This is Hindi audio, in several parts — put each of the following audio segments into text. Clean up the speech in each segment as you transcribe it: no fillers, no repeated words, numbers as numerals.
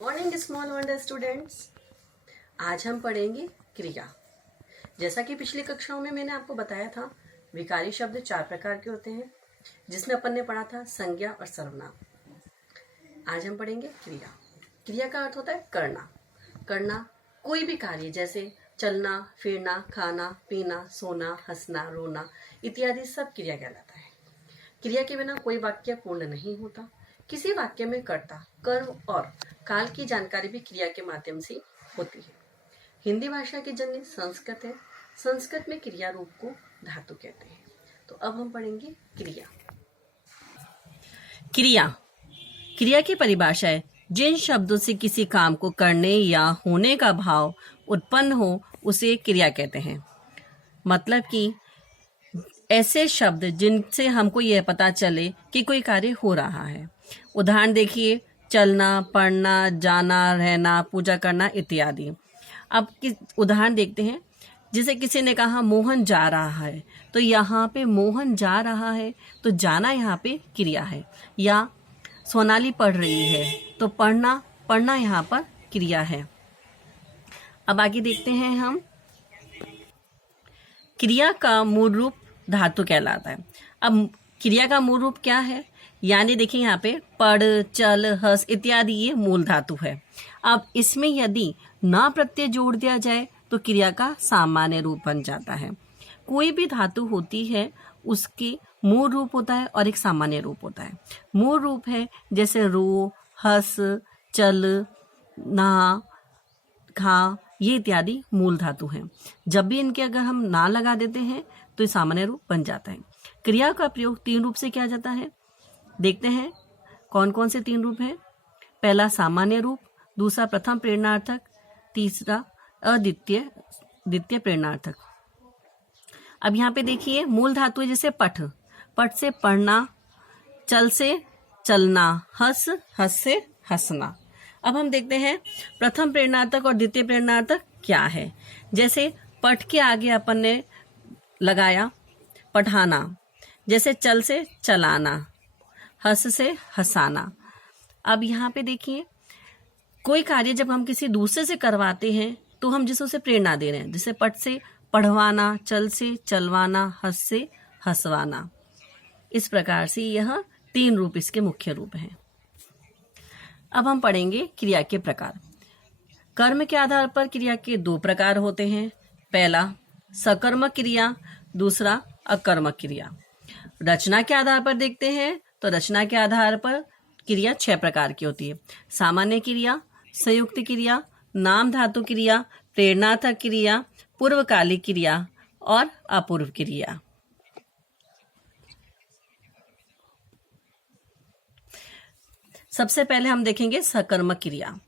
Morning small wonder students. आज हम पढ़ेंगे क्रिया। जैसा कि पिछली कक्षाओं में मैंने आपको बताया था, विकारी शब्द 4 प्रकार के होते हैं, जिसमें अपन ने पढ़ा था संज्ञा और सर्वनाम। आज हम पढ़ेंगे क्रिया। क्रिया का अर्थ होता है करना। करना कोई भी कार्य, जैसे चलना, फिरना, खाना, पीना, सोना, हंसना, रोना इत्यादि सब क्रिया कहलाता है। क्रिया के बिना कोई वाक्य पूर्ण नहीं होता। किसी वाक्य में कर्ता, कर्म और काल की जानकारी भी क्रिया के माध्यम से होती है। हिंदी भाषा की जननी संस्कृत है। संस्कृत में क्रिया रूप को धातु कहते हैं। तो अब हम पढ़ेंगे क्रिया। क्रिया क्रिया की परिभाषा है जिन शब्दों से किसी काम को करने या होने का भाव उत्पन्न हो उसे क्रिया कहते हैं। मतलब कि ऐसे शब्द जिनसे हमको यह पता चले कि कोई कार्य हो रहा है। उदाहरण देखिए, चलना, पढ़ना, जाना, रहना, पूजा करना इत्यादि। अब उदाहरण देखते हैं। जैसे किसी ने कहा मोहन जा रहा है, तो यहाँ पे मोहन जा रहा है, तो जाना यहाँ पे क्रिया है। या सोनाली पढ़ रही है, तो पढ़ना यहाँ पर क्रिया है। अब आगे देखते हैं हम। क्रिया का मूल रूप धातु कहलाता है। अब क्रिया का मूल रूप क्या है? यानी देखिए यहाँ पे पढ़, चल, हंस इत्यादि ये मूल धातु है। अब इसमें यदि ना प्रत्यय जोड़ दिया जाए तो क्रिया का सामान्य रूप बन जाता है। कोई भी धातु होती है उसके मूल रूप होता है और एक सामान्य रूप होता है। मूल रूप है जैसे रो, हंस, चल, नहा, खा, ये इत्यादि मूल धातु हैं। जब भी इनके अगर हम ना लगा देते हैं तो ये सामान्य रूप बन जाता है। क्रिया का प्रयोग 3 रूप से किया जाता है। देखते हैं कौन कौन से 3 रूप हैं। पहला सामान्य रूप, दूसरा प्रथम प्रेरणार्थक, तीसरा द्वितीय प्रेरणार्थक। अब यहाँ पे देखिए मूल धातु है जैसे पठ से पढ़ना, चल से चलना, हंस से हंसना। अब हम देखते हैं प्रथम प्रेरणार्थक और द्वितीय प्रेरणार्थक क्या है। जैसे पठ के आगे अपन ने लगाया पढ़ाना, जैसे चल से चलाना, हंस से हंसाना। अब यहाँ पे देखिए कोई कार्य जब हम किसी दूसरे से करवाते हैं तो हम जिसे उसे प्रेरणा दे रहे हैं। जैसे पठ से पढ़वाना, चल से चलवाना, हंस से हंसवाना। इस प्रकार से यह 3 रूप इसके मुख्य रूप हैं। अब हम पढ़ेंगे क्रिया के प्रकार। कर्म के आधार पर क्रिया के 2 प्रकार होते हैं। पहला सकर्मक क्रिया, दूसरा अकर्मक क्रिया। रचना के आधार पर देखते हैं तो रचना के आधार पर क्रिया 6 प्रकार की होती है। सामान्य क्रिया, संयुक्त क्रिया, नाम धातु क्रिया, प्रेरणार्थक क्रिया, पूर्वकालिक क्रिया और अपूर्व क्रिया। सबसे पहले हम देखेंगे सकर्मक क्रिया।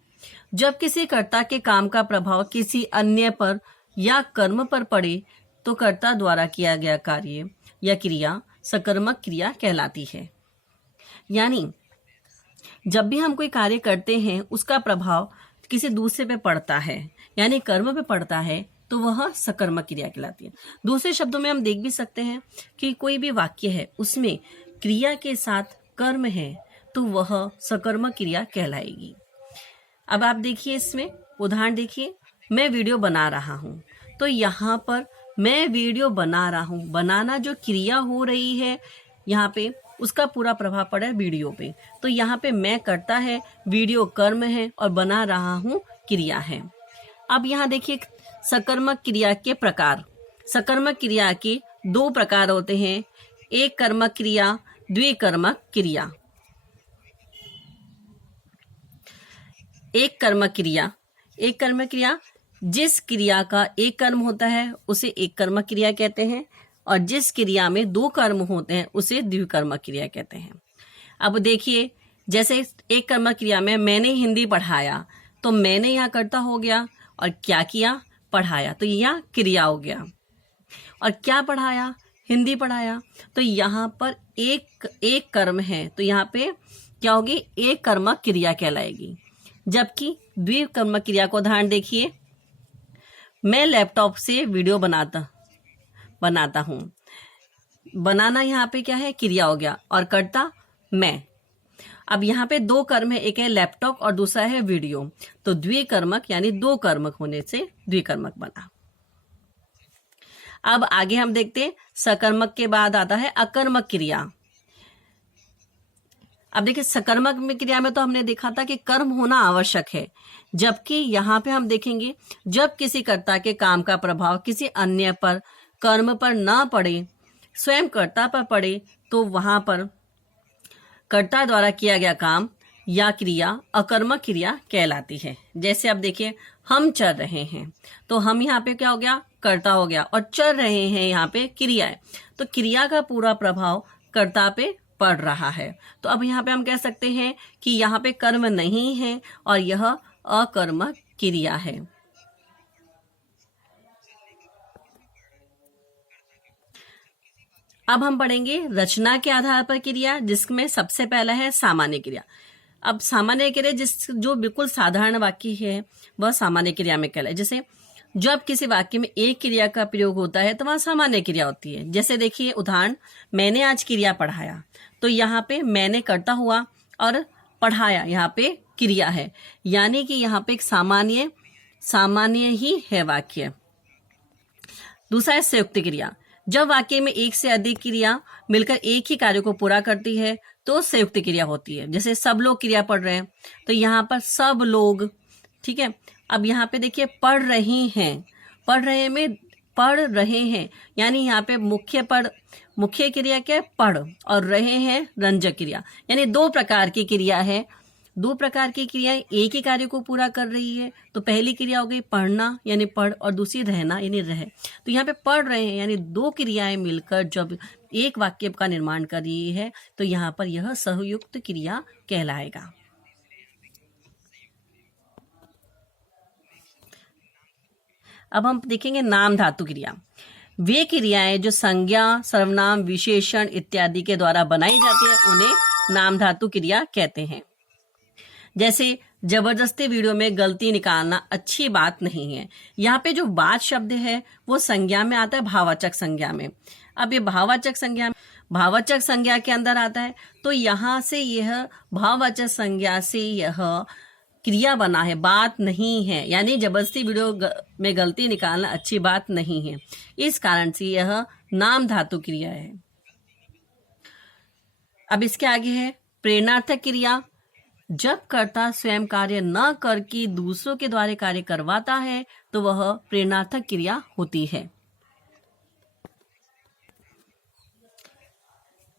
जब किसी कर्ता के काम का प्रभाव किसी अन्य पर या कर्म पर पड़े तो कर्ता द्वारा किया गया कार्य या क्रिया सकर्मक क्रिया कहलाती है। यानी जब भी हम कोई कार्य करते हैं उसका प्रभाव किसी दूसरे पे पड़ता है, यानी कर्म पे पड़ता है, तो वह सकर्मक क्रिया कहलाती है। दूसरे शब्दों में हम देख भी सकते हैं कि कोई भी वाक्य है उसमें क्रिया के साथ कर्म है तो वह सकर्मक क्रिया कहलाएगी। अब आप देखिए इसमें उदाहरण देखिए, मैं वीडियो बना रहा हूँ, तो यहाँ पर मैं वीडियो बना रहा हूँ, बनाना जो क्रिया हो रही है यहाँ पे उसका पूरा प्रभाव पड़ा है वीडियो पे। तो यहाँ पे मैं करता है, वीडियो कर्म है और बना रहा हूँ क्रिया है। अब यहाँ देखिए सकर्मक क्रिया के प्रकार। सकर्मक क्रिया के 2 प्रकार होते हैं। एक कर्मक क्रिया, द्विकर्मक क्रिया। एक कर्मक क्रिया जिस क्रिया का एक कर्म होता है उसे एक कर्मक क्रिया कहते हैं, और जिस क्रिया में 2 कर्म होते हैं उसे द्विकर्मक क्रिया कहते हैं। अब देखिए जैसे एक कर्मक क्रिया में मैंने हिंदी पढ़ाया, तो मैंने यहाँ कर्ता हो गया और क्या किया, पढ़ाया, तो यहाँ क्रिया हो गया। और क्या पढ़ाया, हिंदी पढ़ाया, तो यहाँ पर एक कर्म है, तो यहाँ पे क्या होगी, एक कर्मक क्रिया कहलाएगी। जबकि द्विकर्मक क्रिया को उदाहरण देखिए, मैं लैपटॉप से वीडियो बनाता हूँ। बनाना यहाँ पे क्या है, क्रिया हो गया, और करता मैं। अब यहाँ पे दो कर्म है, एक है लैपटॉप और दूसरा है वीडियो, तो द्विकर्मक यानी दो कर्मक होने से द्विकर्मक बना। अब आगे हम देखते हैं सकर्मक के बाद आता है अकर्मक क्रिया। अब देखिए सकर्मक में क्रिया में तो हमने देखा था कि कर्म होना आवश्यक है, जबकि यहाँ पे हम देखेंगे जब किसी कर्ता के काम का प्रभाव किसी अन्य पर कर्म पर ना पड़े, स्वयं कर्ता पर पड़े, तो वहां पर कर्ता द्वारा किया गया काम या क्रिया अकर्मक क्रिया कहलाती है। जैसे अब देखिए हम चल रहे हैं, तो हम यहाँ पे क्या हो गया, कर्ता हो गया, और चल रहे हैं यहाँ पे क्रिया है, तो क्रिया का पूरा प्रभाव कर्ता पे पड़ रहा है। तो अब यहाँ पे हम कह सकते हैं कि यहाँ पे कर्म नहीं है और यह अकर्मक क्रिया है। अब हम पढ़ेंगे रचना के आधार पर क्रिया, जिसमें सबसे पहला है सामान्य क्रिया। अब सामान्य क्रिया जो बिल्कुल साधारण वाक्य है वह सामान्य क्रिया में कहलाए। जैसे जब किसी वाक्य में एक क्रिया का प्रयोग होता है तो वह सामान्य क्रिया होती है। जैसे देखिए उदाहरण, मैंने आज क्रिया पढ़ाया, तो यहाँ पे मैंने कर्ता हुआ और पढ़ाया यहाँ पे क्रिया है, यानी कि यहाँ पे एक सामान्य ही है वाक्य। दूसरा है संयुक्त क्रिया। जब वाक्य में एक से अधिक क्रिया मिलकर एक ही कार्य को पूरा करती है तो संयुक्त क्रिया होती है। जैसे सब लोग क्रिया पढ़ रहे हैं, तो यहाँ पर सब लोग, ठीक है। अब यहाँ पे देखिए पढ़ रही हैं, पढ़ रहे हैं यानी यहाँ पे मुख्य क्रिया क्या है, पढ़, और रहे हैं रंजक क्रिया, यानी दो प्रकार की क्रिया है। दो प्रकार की क्रियाएं एक ही कार्य को पूरा कर रही है। तो पहली क्रिया हो गई पढ़ना यानी पढ़, और दूसरी रहना यानी रह। तो यहाँ पे पढ़ रहे हैं यानी दो क्रियाएं मिलकर जब एक वाक्य का निर्माण कर रही है तो यहाँ पर यह संयुक्त क्रिया कहलाएगा। अब हम देखेंगे नाम धातु क्रिया। वे क्रियाएं जो संज्ञा, सर्वनाम, विशेषण इत्यादि के द्वारा बनाई जाती है उन्हें नाम धातु क्रिया कहते हैं। जैसे जबरदस्ती वीडियो में गलती निकालना अच्छी बात नहीं है। यहाँ पे जो बात शब्द है वो संज्ञा में आता है, भाववाचक संज्ञा में। अब ये भाववाचक संज्ञा के अंदर आता है, तो यहाँ से यह भाववाचक संज्ञा से यह क्रिया बना है, बात नहीं है, यानी जबरदस्ती वीडियो में गलती निकालना अच्छी बात नहीं है। इस कारण से यह नाम धातु क्रिया है। अब इसके आगे है प्रेरणार्थक क्रिया। जब कर्ता स्वयं कार्य न करके दूसरों के द्वारा कार्य करवाता है तो वह प्रेरणार्थक क्रिया होती है।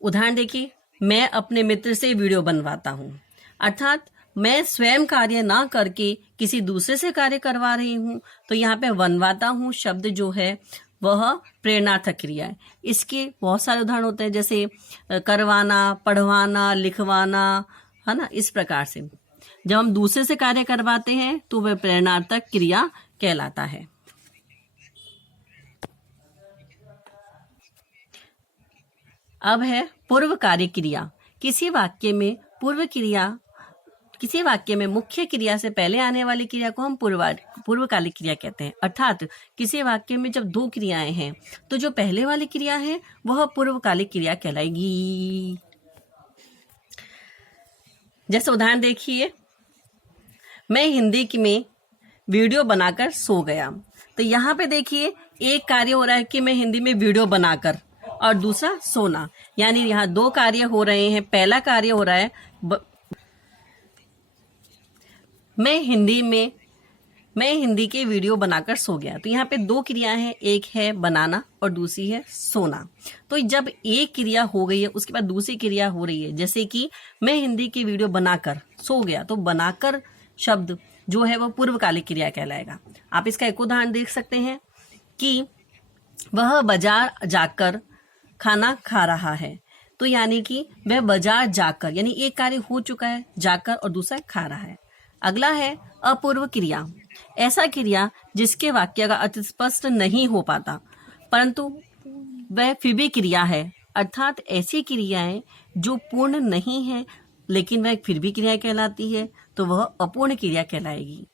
उदाहरण देखिए, मैं अपने मित्र से वीडियो बनवाता हूँ, अर्थात मैं स्वयं कार्य ना करके किसी दूसरे से कार्य करवा रही हूँ। तो यहाँ पे बनवाता हूँ शब्द जो है वह प्रेरणार्थक क्रिया है। इसके बहुत सारे उदाहरण होते हैं, जैसे करवाना, पढ़वाना, लिखवाना, है ना। इस प्रकार से जब हम दूसरे से कार्य करवाते हैं तो वह प्रेरणार्थक क्रिया कहलाता है। अब है पूर्वकारी क्रिया। किसी वाक्य में मुख्य क्रिया से पहले आने वाली क्रिया को हम पूर्वकालिक क्रिया कहते हैं। अर्थात किसी वाक्य में जब दो क्रियाएं हैं तो जो पहले वाली क्रिया है वह पूर्वकालिक क्रिया कहलाएगी। जैसे उदाहरण देखिए, मैं हिंदी में वीडियो बनाकर सो गया। तो यहाँ पे देखिए एक कार्य हो रहा है कि मैं हिंदी में वीडियो बनाकर, और दूसरा सोना, यानी यहाँ दो कार्य हो रहे हैं। पहला कार्य हो रहा है मैं हिंदी के वीडियो बनाकर सो गया। तो यहाँ पे दो क्रिया हैं, एक है बनाना और दूसरी है सोना। तो जब एक क्रिया हो गई है उसके बाद दूसरी क्रिया हो रही है, जैसे कि मैं हिंदी की वीडियो बनाकर सो गया, तो बनाकर शब्द जो है वह पूर्वकालिक क्रिया कहलाएगा। आप इसका एक उदाहरण देख सकते हैं कि वह बाजार जाकर खाना खा रहा है। तो यानी कि वह बाजार जाकर, यानी एक कार्य हो चुका है जाकर और दूसरा खा रहा है। अगला है अपूर्व क्रिया। ऐसा क्रिया जिसके वाक्य का अर्थ स्पष्ट नहीं हो पाता परंतु वह फिर भी क्रिया है, अर्थात ऐसी क्रियाएं जो पूर्ण नहीं है लेकिन वह फिर भी क्रिया कहलाती है, तो वह अपूर्ण क्रिया कहलाएगी।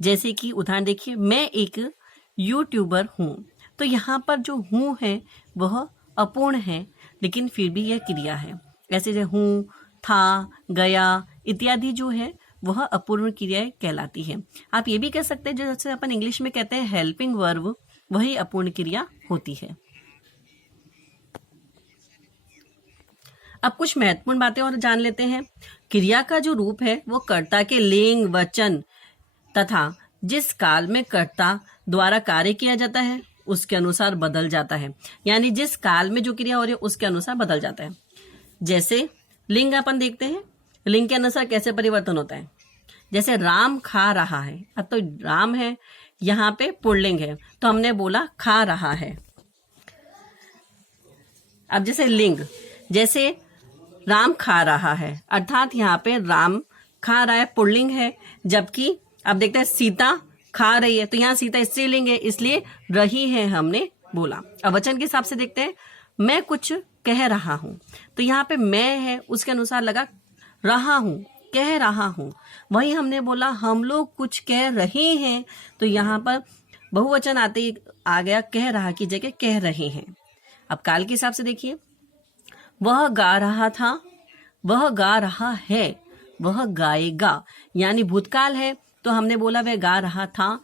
जैसे कि उदाहरण देखिए, मैं एक यूट्यूबर हूँ। तो यहाँ पर जो हूँ है वह अपूर्ण है लेकिन फिर भी यह क्रिया है। ऐसे जो हूँ, था, गया इत्यादि जो है वह अपूर्ण क्रियाएं कहलाती है। आप ये भी कह सकते हैं जैसे अपन इंग्लिश में कहते हैं हेल्पिंग वर्ब, वही अपूर्ण क्रिया होती है। अब कुछ महत्वपूर्ण बातें और जान लेते हैं। क्रिया का जो रूप है वो कर्ता के लिंग, वचन तथा जिस काल में कर्ता द्वारा कार्य किया जाता है उसके अनुसार बदल जाता है। यानी जिस काल में जो क्रिया हो रही है उसके अनुसार बदल जाता है। जैसे लिंग अपन देखते हैं, लिंग के अनुसार कैसे परिवर्तन होता है। जैसे राम खा रहा है, अब तो राम है, यहाँ पे पुल्लिंग है तो हमने बोला खा रहा है। अब जैसे लिंग, जैसे राम खा रहा है, अर्थात यहाँ पे राम खा रहा है पुल्लिंग है, जबकि अब देखते हैं सीता खा रही है तो यहाँ सीता स्त्रीलिंग है, इसलिए रही है हमने बोला। अब वचन के हिसाब से देखते हैं, मैं कुछ कह रहा हूं, तो यहाँ पे मैं है उसके अनुसार लगा रहा हूं, कह रहा हूं। वही हमने बोला हम लोग कुछ कह रहे हैं, तो यहाँ पर बहुवचन आते ही आ गया कह रहा की जगह कह रहे हैं। अब काल के हिसाब से देखिए, वह गा रहा था, वह गा रहा है, वह गाएगा। यानी भूतकाल है तो हमने बोला वह गा रहा था,